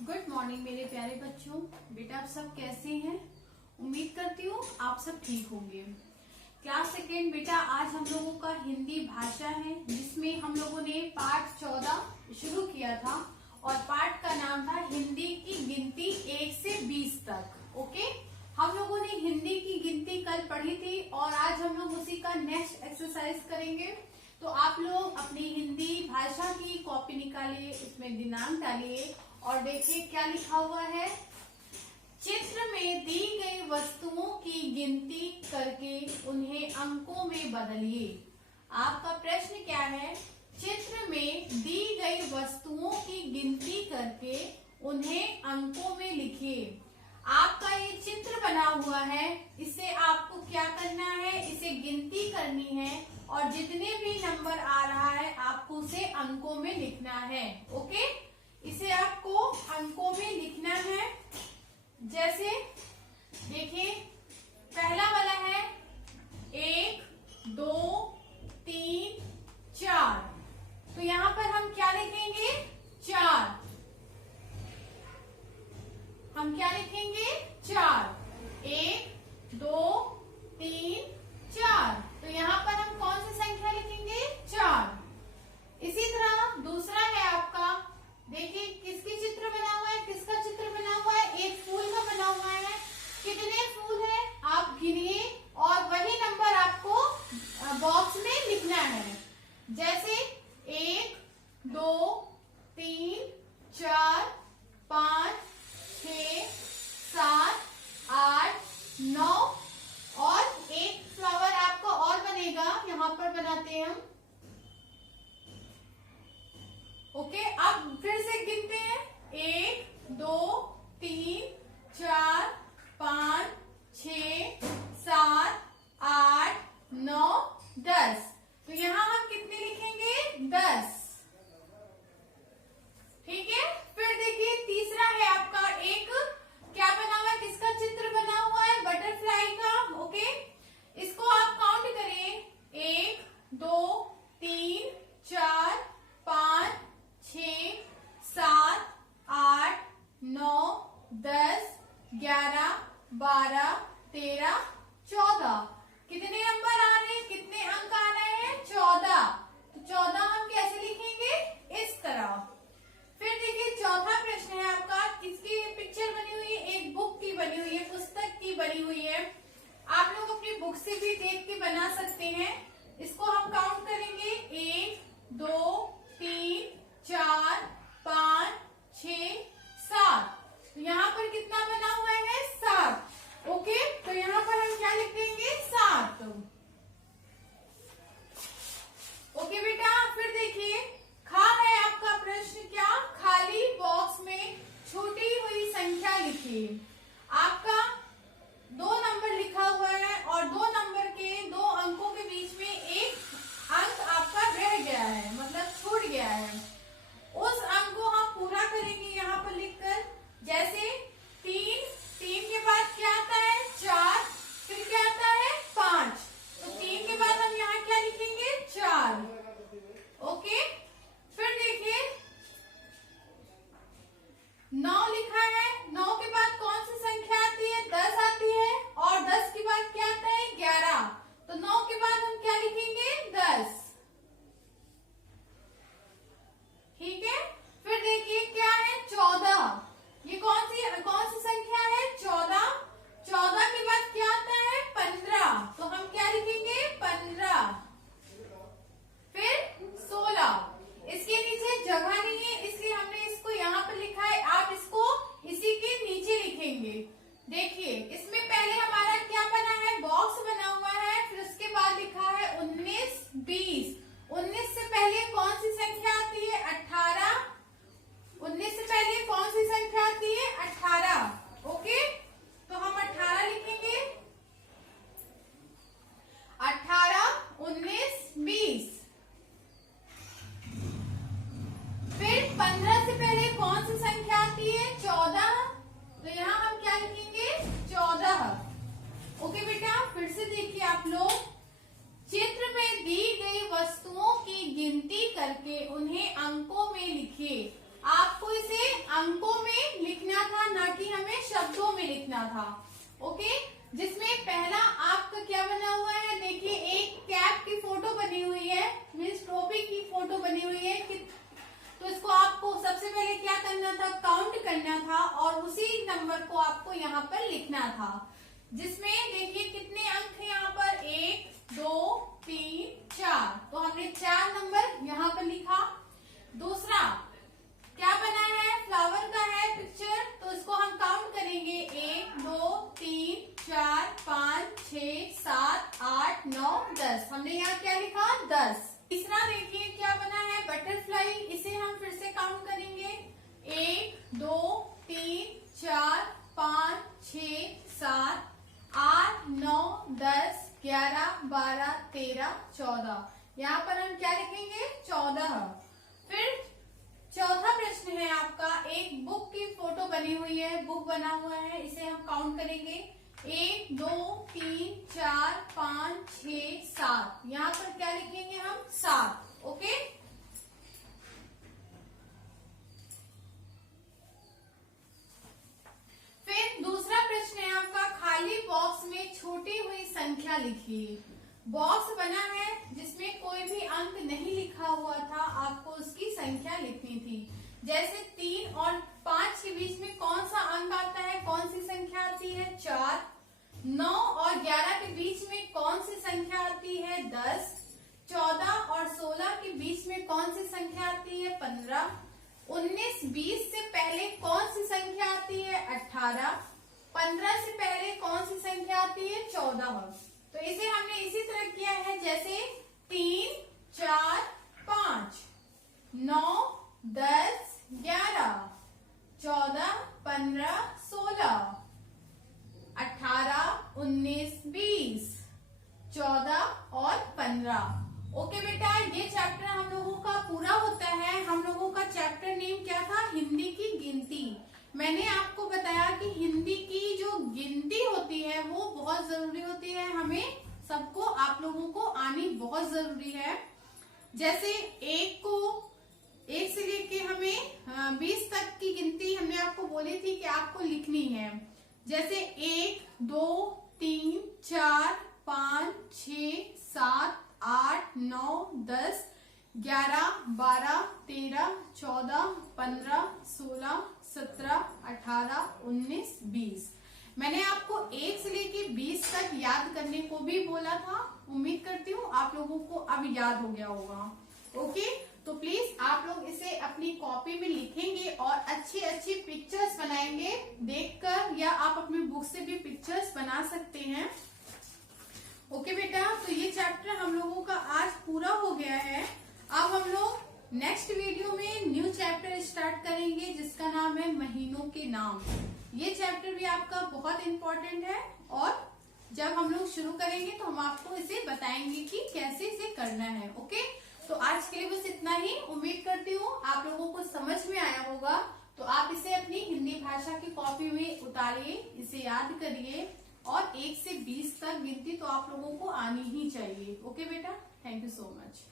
Good morning मेरे प्यारे बच्चों। बेटा आप सब कैसे हैं? उम्मीद करती हूँ आप सब ठीक होंगे। क्लास सेकेंड बेटा आज हम लोगों का हिंदी भाषा है, जिसमें हम लोगों ने पाठ 14 शुरू किया था और पाठ का नाम था हिंदी की गिनती 1 से 20 तक। ओके, हम लोगों ने हिंदी की गिनती कल पढ़ी थी और आज हम लोग उसी का नेक्स्ट एक्सरसाइज करेंगे। तो आप लोग अपनी हिंदी भाषा की कॉपी निकालिए, इसमें दिनांक डालिए और देखिए क्या लिखा हुआ है। चित्र में दी गई वस्तुओं की गिनती करके उन्हें अंकों में बदलिए। आपका प्रश्न क्या है? चित्र में दी गई वस्तुओं की गिनती करके उन्हें अंकों में लिखिए। आपका ये चित्र बना हुआ है, इसे आपको क्या करना है? इसे गिनती करनी है और जितने भी नंबर आ रहा है आपको उसे अंकों में लिखना है। ओके, इसे आपको अंकों में लिखना है। जैसे देखिए पहला वाला है 1, 2, 3, 4। तो यहाँ पर हम क्या लिखेंगे? 4। हम क्या लिखेंगे? 4। 1, 2, 3, 4। तो यहाँ पर हम कौन सी संख्या लिखेंगे? 4। इसी तरह दूसरा है आपका, देखिए किसकी चित्र बना हुआ है, किसका चित्र बना हुआ है? एक फूल का बना हुआ है। कितने फूल है आप गिनिए और वही नंबर आपको बॉक्स में लिखना है। जैसे 1, 2, 3, 4, 5, 6, 7, 8, 9 और एक फ्लावर आपका और बनेगा, यहाँ पर बनाते हैं हम। ओके, अब फिर से गिनते हैं 1, 2, 3, 4, 5, 6, 7, 8, 9, 10। तो यहाँ हम कितने लिखेंगे? 10। ठीक है, फिर देखिए तीसरा है आपका, एक क्या बना हुआ है, किसका चित्र बना हुआ है? बटरफ्लाई का। ओके, इसको आप काउंट करिए 1, 2, 3, 4, 5, 6, 7, 8, 9, 10, 11, 12, 13, 14। कितने नंबर आ रहे हैं? कितने अंक आ रहे हैं? 14। तो 14 हम कैसे लिखेंगे? इस तरह। फिर देखिए चौथा प्रश्न है आपका, किसकी पिक्चर बनी हुई है? एक बुक की बनी हुई है, पुस्तक की बनी हुई है। आप लोग अपनी बुक से भी देख के बना सकते हैं। इसको हम काउंट करेंगे 1, 2, 3, 4, 5, 6, 7। तो यहाँ पर कितना बना हुआ है? 7। ओके, तो यहाँ पर हम क्या लिख देंगे? 7। ओके बेटा, फिर देखिए खा है आपका प्रश्न, क्या? खाली बॉक्स में छूटी हुई संख्या लिखिए। आपका 2 नंबर लिखा हुआ है और 2 नंबर के 2 अंकों के बीच में एक अंक आपका रह गया है, मतलब छूट गया है। उस अंक को हम पूरा करेंगे यहाँ पर लिखकर। जैसे 3 के बाद क्या आता है? 4, फिर क्या आता है? 5। तो 3 के बाद हम यहाँ क्या लिखेंगे? 4। ओके, फिर देखिए 9 लिखा है। 9 के बाद कौन सी संख्या आती है? 10 आती है और 10 के बाद क्या आता है? 11। तो 9 के बाद हम क्या लिखेंगे? 10। ठीक है, फिर देखिए क्या है? 14। ये कौन सी संख्या है? 14। 14 के बाद क्या आता है? 15। तो हम क्या लिखेंगे? 15। फिर 16। इसके नीचे जगह नहीं है इसलिए हमने इसको यहाँ पर लिखा है, आप इसको इसी के नीचे लिखेंगे। देखिए इसमें पहले हमारा क्या बना है? बॉक्स बना हुआ है, फिर उसके बाद लिखा है 19, 20। 19 से पहले कौन सी संख्या आती है? 18। 19 से पहले कौन सी संख्या आती है? था। ओके, जिसमें पहला आपका क्या बना हुआ है, देखिए एक कैप की फोटो बनी हुई है, मीन्स टोपी की फोटो बनी हुई है कि तो इसको आपको सबसे पहले क्या करना था, काउंट करना था और उसी नंबर को आपको यहाँ पर लिखना था। जिसमें देखिए कितने अंक हैं यहाँ पर, 1 2 3 4, तो हमने 4 नंबर यहाँ पर लिखा। दूसरा क्या बना है, फ्लावर का है पिक्चर, तो इसको हम काउंट करेंगे, 1 2 3 4 5 6 7 8 9 10, हमने यहाँ क्या लिखा, 10। तीसरा देखिए क्या बना है, बटरफ्लाई, इसे हम फिर से काउंट करेंगे, 1 2 3 4 5 6 7 8 9 10 11 12 13 14, यहाँ पर हम क्या लिखेंगे, 14। फिर चौथा प्रश्न है आपका, एक बुक की फोटो बनी हुई है, बुक बना हुआ है, इसे हम काउंट करेंगे, 1 2 3 4 5 6 7, यहाँ पर क्या लिखेंगे हम, 7। ओके, फिर दूसरा प्रश्न है आपका, खाली बॉक्स में छूटी हुई संख्या लिखिए। बॉक्स बना है जिसमें कोई भी अंक नहीं लिखा हुआ था, आपको उसकी संख्या लिखनी थी। जैसे 3 और 5 के बीच में कौन सा अंक आता है, कौन सी संख्या आती है, 4। 9 और 11 के बीच में कौन सी संख्या आती है, 10। 14 और 16 के बीच में कौन सी संख्या आती है, 15। 19 20 से पहले कौन सी संख्या आती है, 18। 15 से पहले कौन सी संख्या आती है, 14। तो इसे हमने इसी तरह किया है, जैसे 3 4 5 9 10 11 14 15 16 18 19 20 14 और 15। ओके बेटा, ये चैप्टर हम लोगों का पूरा होता है। हम लोगों का चैप्टर नेम क्या था, हिंदी की गिनती। मैंने आपको बताया कि हिंदी की जो गिनती होती है वो बहुत जरूरी होती है, हमें सबको, आप लोगों को आनी बहुत जरूरी है। जैसे एक से लेके हमें 20 तक की गिनती हमने आपको बोली थी कि आपको लिखनी है। जैसे 1 2 3 4 5 6 7 8 9 10 11 12 13 14 15 16 17 18 19 20। मैंने आपको 1 से लेके 20 तक याद करने को भी बोला था। उम्मीद करती हूँ आप लोगों को अब याद हो गया होगा। ओके, तो प्लीज आप लोग इसे अपनी कॉपी में लिखेंगे और अच्छी अच्छी पिक्चर्स बनाएंगे देखकर, या आप अपनी बुक से भी पिक्चर्स बना सकते हैं। ओके बेटा, तो ये चैप्टर हम लोगों का आज पूरा हो गया है। अब हम लोग नेक्स्ट वीडियो में न्यू चैप्टर स्टार्ट करेंगे जिसका नाम है महीनों के नाम। ये चैप्टर भी आपका बहुत इम्पोर्टेंट है और जब हम लोग शुरू करेंगे तो हम आपको इसे बताएंगे कि कैसे इसे करना है। ओके, तो आज के लिए बस इतना ही। उम्मीद करती हूँ आप लोगों को समझ में आया होगा। तो आप इसे अपनी हिंदी भाषा की कॉपी में उतारिए, इसे याद करिए और 1 से 20 तक गिनती तो आप लोगों को आनी ही चाहिए। ओके बेटा, थैंक यू सो मच।